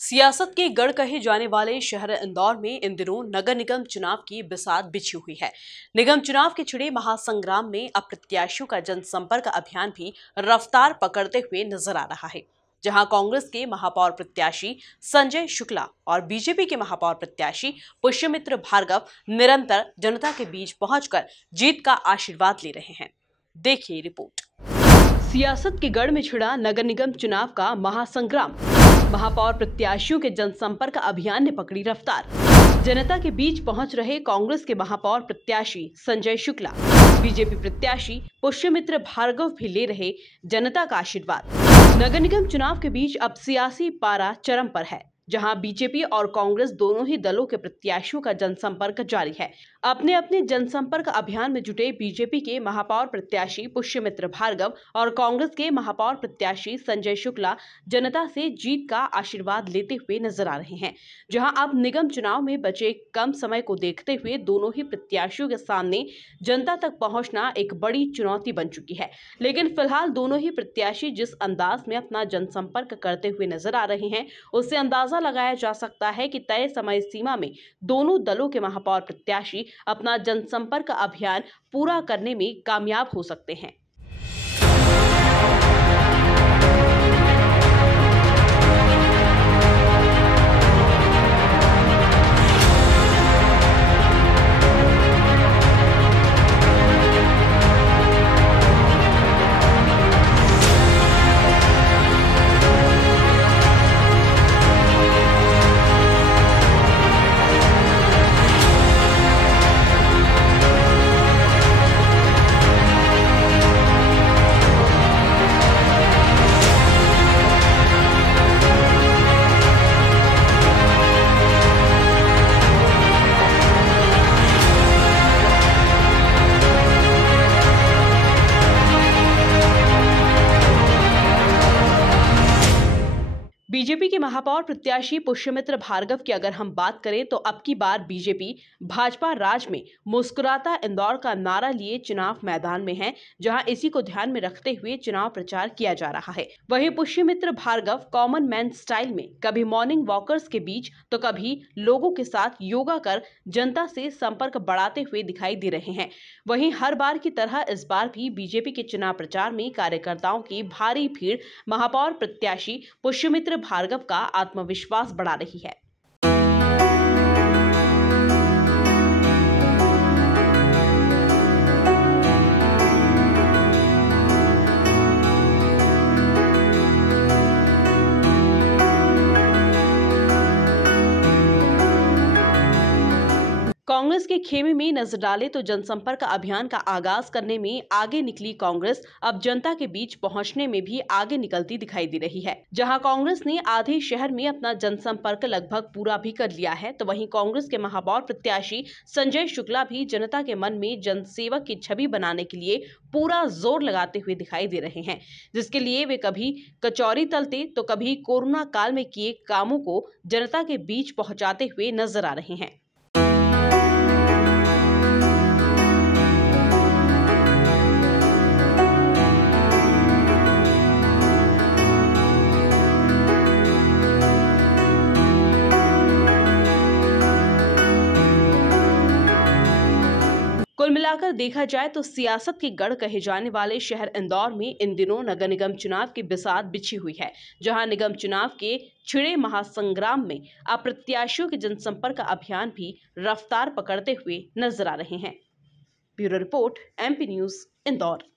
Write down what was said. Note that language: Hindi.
सियासत के गढ़ कहे जाने वाले शहर इंदौर में इन दिनों नगर निगम चुनाव की बिसात बिछी हुई है। निगम चुनाव के छिड़े महासंग्राम में अब प्रत्याशियों का जनसंपर्क अभियान भी रफ्तार पकड़ते हुए नजर आ रहा है, जहां कांग्रेस के महापौर प्रत्याशी संजय शुक्ला और बीजेपी के महापौर प्रत्याशी पुष्यमित्र भार्गव निरंतर जनता के बीच पहुंचकर जीत का आशीर्वाद ले रहे हैं। देखिए रिपोर्ट। सियासत के गढ़ में छिड़ा नगर निगम चुनाव का महासंग्राम। महापौर प्रत्याशियों के जनसंपर्क अभियान ने पकड़ी रफ्तार। जनता के बीच पहुंच रहे कांग्रेस के महापौर प्रत्याशी संजय शुक्ला, बीजेपी प्रत्याशी पुष्यमित्र भार्गव भी ले रहे जनता का आशीर्वाद। नगर निगम चुनाव के बीच अब सियासी पारा चरम पर है, जहां बीजेपी और कांग्रेस दोनों ही दलों के प्रत्याशियों का जनसंपर्क जारी है। अपने अपने जनसंपर्क अभियान में जुटे बीजेपी के महापौर प्रत्याशी पुष्यमित्र भार्गव और कांग्रेस के महापौर प्रत्याशी संजय शुक्ला जनता से जीत का आशीर्वाद लेते हुए नजर आ रहे हैं। जहां अब निगम चुनाव में बचे कम समय को देखते हुए दोनों ही प्रत्याशियों के सामने जनता तक पहुंचना एक बड़ी चुनौती बन चुकी है। लेकिन फिलहाल दोनों ही प्रत्याशी जिस अंदाज में अपना जनसंपर्क करते हुए नजर आ रहे हैं, उससे अंदाजा लगाया जा सकता है कि तय समय सीमा में दोनों दलों के महापौर प्रत्याशी अपना जनसंपर्क अभियान पूरा करने में कामयाब हो सकते हैं। बीजेपी के महापौर प्रत्याशी पुष्यमित्र भार्गव की अगर हम बात करें तो अब की बार बीजेपी भाजपा राज में मुस्कुराता इंदौर का नारा लिए चुनाव मैदान में है, जहां इसी को ध्यान में रखते हुए चुनाव प्रचार किया जा रहा है। वहीं Pushyamitra Bhargava common man style में कभी मॉर्निंग वॉकर्स के बीच तो कभी लोगों के साथ योगा कर जनता से संपर्क बढ़ाते हुए दिखाई दे रहे हैं। वहीं हर बार की तरह इस बार भी बीजेपी के चुनाव प्रचार में कार्यकर्ताओं की भारी भीड़ महापौर प्रत्याशी पुष्यमित्र भार्गव का आत्मविश्वास बढ़ा रही है। कांग्रेस के खेमे में नजर डाले तो जनसंपर्क अभियान का आगाज करने में आगे निकली कांग्रेस अब जनता के बीच पहुंचने में भी आगे निकलती दिखाई दे रही है। जहां कांग्रेस ने आधे शहर में अपना जनसंपर्क लगभग पूरा भी कर लिया है, तो वहीं कांग्रेस के महापौर प्रत्याशी संजय शुक्ला भी जनता के मन में जनसेवक की छवि बनाने के लिए पूरा जोर लगाते हुए दिखाई दे रहे हैं, जिसके लिए वे कभी कचौरी तलते तो कभी कोरोना काल में किए कामों को जनता के बीच पहुंचाते हुए नजर आ रहे हैं। कुल मिलाकर देखा जाए तो सियासत के गढ़ कहे जाने वाले शहर इंदौर में इन दिनों नगर निगम चुनाव की बिसात बिछी हुई है, जहां निगम चुनाव के छिड़े महासंग्राम में अब प्रत्याशियों के जनसंपर्क अभियान भी रफ्तार पकड़ते हुए नजर आ रहे हैं। Bureau report, MP news, Indore.